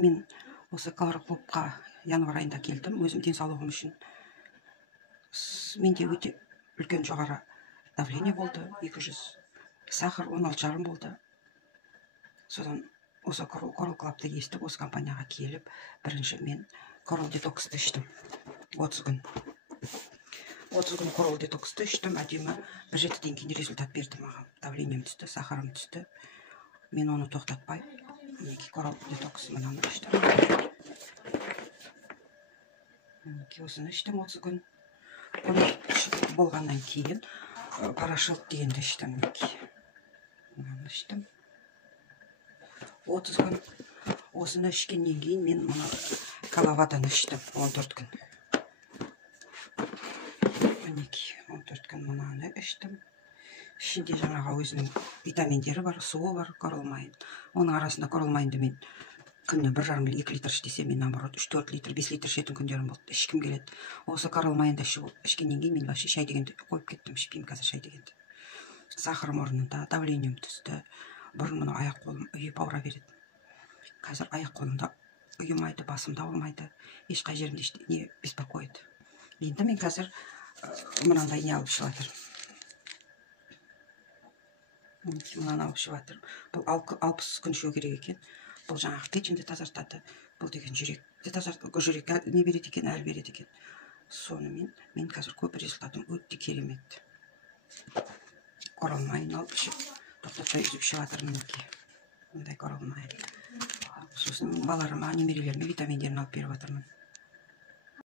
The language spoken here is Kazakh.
мен осы колор клубқа январь айында келдім, өзім денсаулығым үшін. Менде өте үлкен жоғары давление болды, 200, сахар 16,5 болды. Содан осы Coral Club'ты естіп, осы компанияға келіп, бірінші мен Coral Detox'ты іштім. 30 күн Coral Detox'ты іштім, әдемі 1,7-ден кейін результат берді маған. Давлением түсті, сахарым түсті. Мен оны тоқтатпай, Coral Detox мынаны іштім. Осыны іштім 30 күн. Оны болғаннан кейін парашют дегенді іштім. Мынаны іштім. 30 күн. Осыны ішкеннен кейін мен мұны калавадан іштім 14 күн. 14 күн мұнаны іштім. Ішінде жаңаға өзінің витаминдері бар, суы бар, коралмайын. Оның арасында коралмайынды мен күніне 1,5-2 литр іштесе, мен наоборот 3-4 литр, 5 литр ішетін күндерім болды. Ішкім келеді. Осы коралмайынды ішкеннен кейін мен вообще шай дегенді қойып кеттім, ішпеймін қазір шай дегенді. Сахарым орнында, давлением түсті. Бұрын мұны аяқ қолым үйіп ауыра береді. Қазір аяқ қолымда ұйымайды, басымда ауырмайды. Ешқай жерімде не беспокоит. Енді мен қазір мынандай не алып шығып жатырмын. Мынаны алып шығып жатырмын. Бұл 60 күн ішу керек екен. Бұл жаңағы печеньді тазартады. Бұл деген жүректі тазартады. Жүрекке не береді екен, әл береді екен. Сонымен мен қазір көп результатым өте керемет. Коралмайын алып ішіп, тоқтатпай үзіп ішіп жатырмын. Мұндай коралмайын. Сосын балаларыма, немерелеріме витаминдерін алып беріп жатырмын.